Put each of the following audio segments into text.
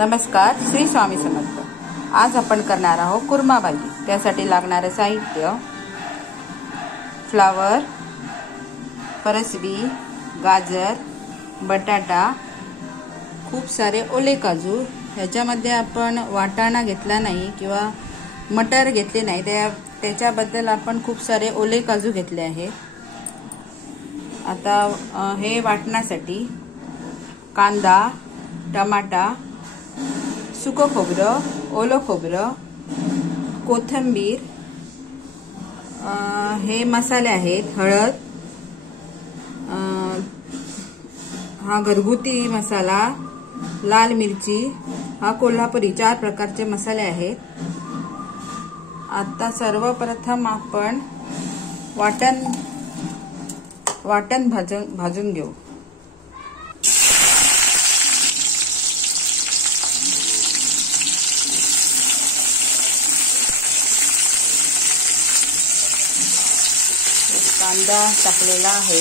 नमस्कार, श्री स्वामी समर्थ। आज आपण करणार आहोत कुर्मा भाजी। त्यासाठी लागणारे साहित्य: फ्लावर, परसबी, गाजर, बटाटा, खूप सारे ओले काजू। ह्याच्यामध्ये आपण वाटाणा घेतला नाही किंवा मटर घेतले नाही, त्याच्याबद्दल आपण खूप सारे ओले काजू घेतले आहे। आता हे वाटण्यासाठी कांदा, टमाटा, सुकं खोबरं, ओलं खोबरं, कोथिंबीर, हे मसाले आहेत: हळद, हा घरगुती मसाला, लाल मिरची, हा कोल्हापुरी, 4 प्रकारचे मसाले आहेत। आता सर्वप्रथम आपण वाटण भाजून घेऊ। कांदा टाकलेला आहे,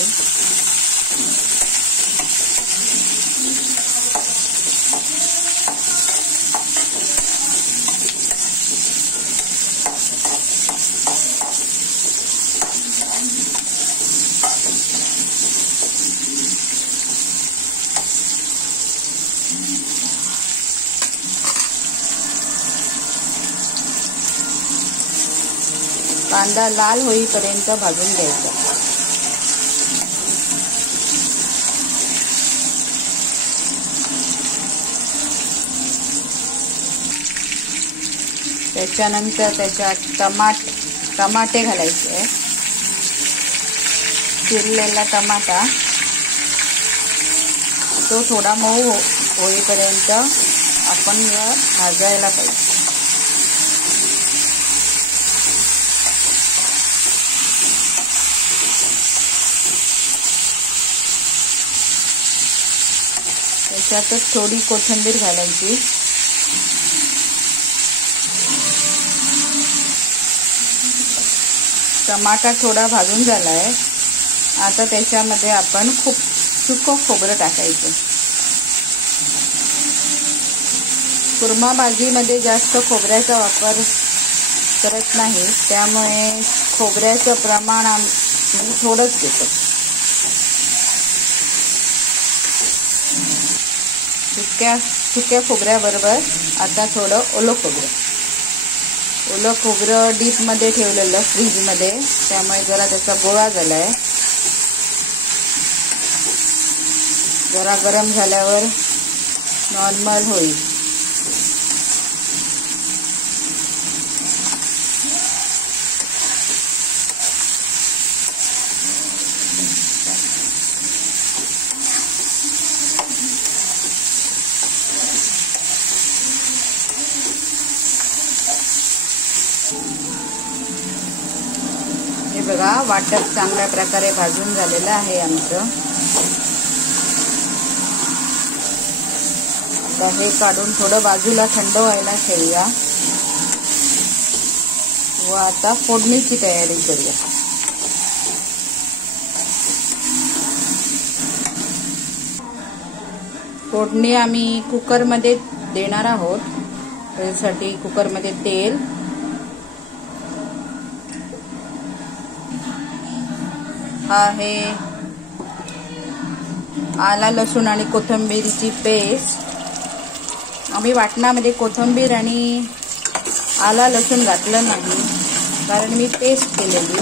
कांदा लाल होईपर्यंत भाजून घ्यायचा। त्याच्यानंतर त्याच्यात टमाटे घालायचे, चिरलेला टमाटा, तो थोडा मऊ होईपर्यंत आपण भाजायला पाहिजे। त्याच्यातच थोडी कोथिंबीर घालायची। टमाटा थोडा भाजून झालाय, आता त्याच्यामध्ये आपण सुकं खोबरं टाकायचं। कुर्मा भाजीमध्ये जास्त खोबऱ्याचा वापर करत नाही, त्यामुळे खोबऱ्याचं प्रमाण आम्ही थोडंच देतो। सुक्या खोबऱ्याबरोबर आता थोडं ओलं खोबरं डीप मध्ये ठेवलेलं फ्रीज मध्ये, त्यामुळे जरा त्याचा गोळा झालाय। जरा गरम झाल्यावर नॉर्मल होईल। हे बघा, वाटप चांगल्या प्रकारे भाजून झालेलं आहे आमचं। आता हे काढून थोडं बाजूला थंड व्हायला ठेवूया व आता फोडणीची तयारी करूया। फोडणी आम्ही कुकरमध्ये देणार आहोत। त्यासाठी कुकरमध्ये तेल, हा आहे आला लसूण आणि कोथिंबीरची पेस्ट। आम्ही वाटणामध्ये कोथिंबीर आणि आला लसूण घातलं नाही, कारण मी पेस्ट केलेली।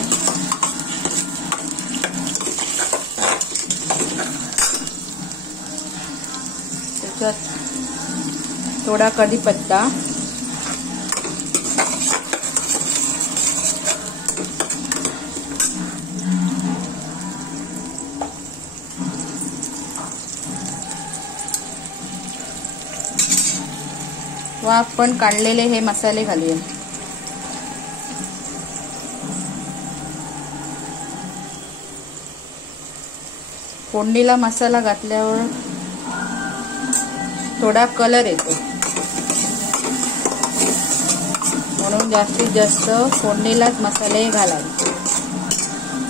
त्याच्यात थोडा कढीपत्ता, व आपण काढलेले हे मसाले घालूया। फोडणीला मसाला घातल्यावर थोडा कलर येतो, म्हणून जास्तीत जास्त फोडणीलाच मसाले घालायचे।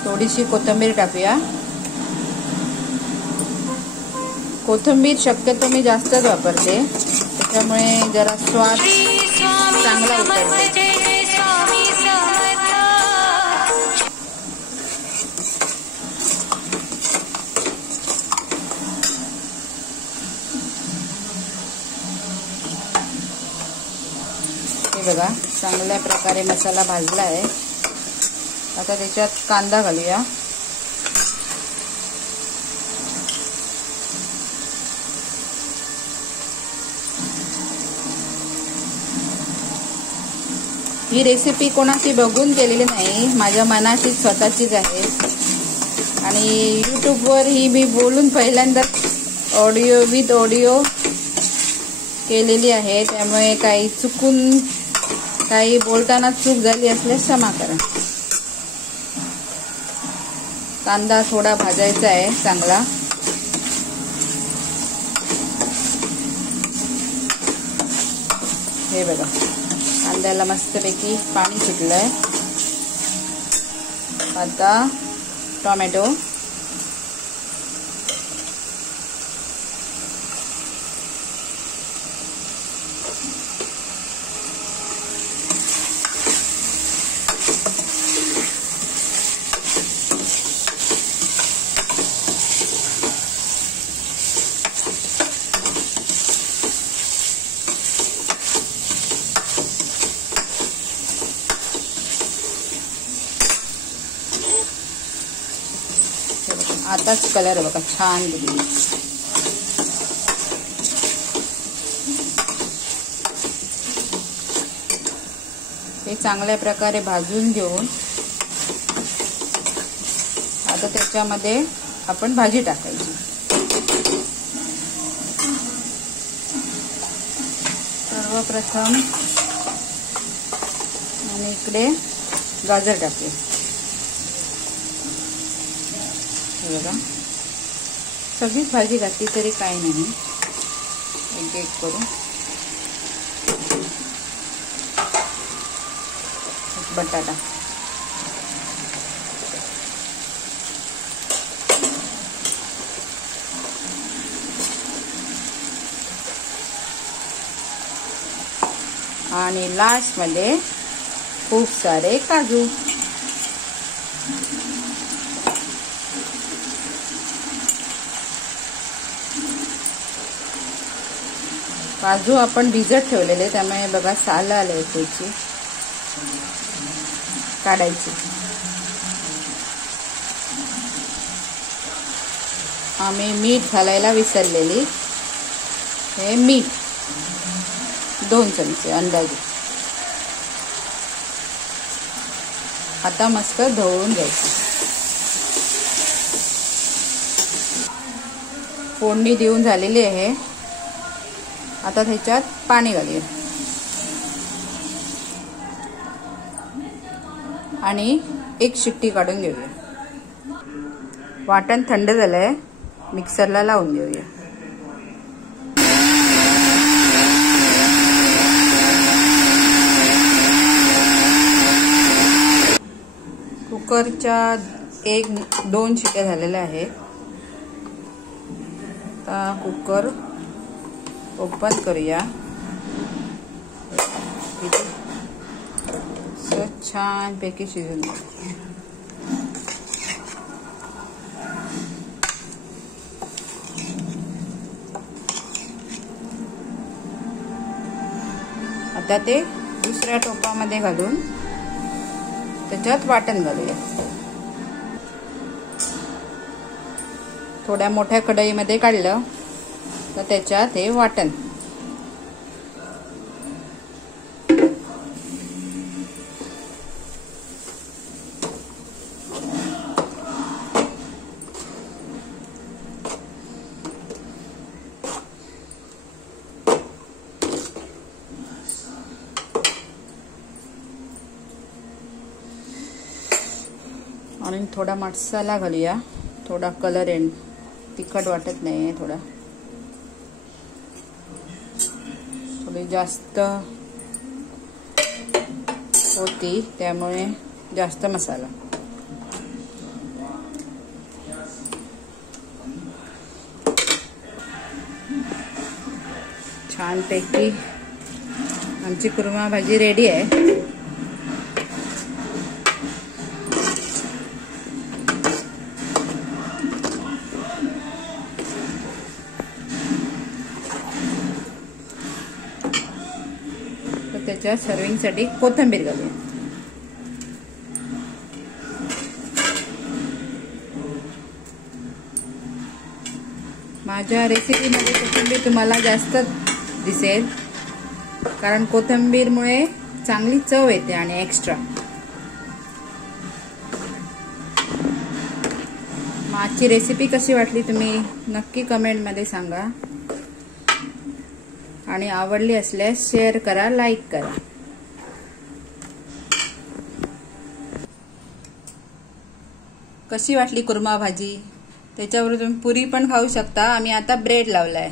थोडीशी कोथिंबीर टाकूया। कोथिंबीर शक्यतो मी जास्तच वापरते, त्याच्यामुळे जरा स्वाद चांगला उतरतो. हे बघा चांगल्या प्रकारे मसाला भाजला आहे. आता त्याच्यात कांदा घालूया. ही रेसिपी कोणाची बघून केलेली नाही, माझ्या मनाची स्वतःचीच आहे. आणि यूट्यूबवर ही मी बोलून पहिल्यांदा ऑडिओ विथ ऑडिओ केलेली आहे. त्यामुळे काही चुकून काही बोलताना चूक झाली असल्यास क्षमा करा. कांदा थोडा भाजायचा आहे चांगला. हे बघा कांद्याला मस्तपैकी पाणी सुटलंय. आता टोमॅटो, आताच कलर बघा छान दिली. हे चांगल्या प्रकारे भाजून घेऊन आता त्याच्यामध्ये आपण भाजी टाकायची. सर्वप्रथम आणि इकडे गाजर टाकूया. बघा सगळीच भाजी घातली तरी काही नाही, एक एक करून. बटाटा, आणि लास्ट मध्ये खूप सारे काजू. काजू आपण भिजत ठेवलेले, त्यामुळे बघा साल आले त्याची, काढायची. आम्ही मीठ घालायला विसरलेली. हे मीठ 2 चमचे अंदाजे. आता मस्त ढवळून घ्यायचं. फोडणी देऊन झालेली आहे. आता त्याच्यात पाणी घालूया आणि एक शिट्टी काढून घेऊया. वाटण थंड झालंय, मिक्सरला लावून देऊया. कुकरच्या 1-2 शिट्ट्या झालेल्या आहेत. आता कुकर ओपन करूया. छान पैकी शिजून आता ते दुसऱ्या टोपामध्ये घालून त्याच्यात वाटण घालूया. थोड्या मोठ्या कढईमध्ये काढलं तर त्याच्यात हे वाटण आणि थोडा मसाला घालूया. थोडा कलर येईल, तिखट वाटत नाही. थोडी जास्त होती त्यामुळे जास्त मसाला. छान छानपैकी आमची कुर्मा भाजी रेडी आहे. तर त्याच्या सर्विंगसाठी कोथिंबीर घालूया. माझ्या रेसिपीमध्ये कोथिंबीर तुम्हाला जास्त दिसेल, कारण कोथिंबीरमुळे चांगली चव येते आणि एक्स्ट्रा. आजची रेसिपी कशी वाटली तुम्ही नक्की कमेंटमध्ये सांगा, आणि आवडली असल्यास शेअर करा, लाईक करा. कशी वाटली कुर्मा भाजी? त्याच्यावर तुम्ही पुरी पण खाऊ शकता. आम्ही आता ब्रेड लावलाय.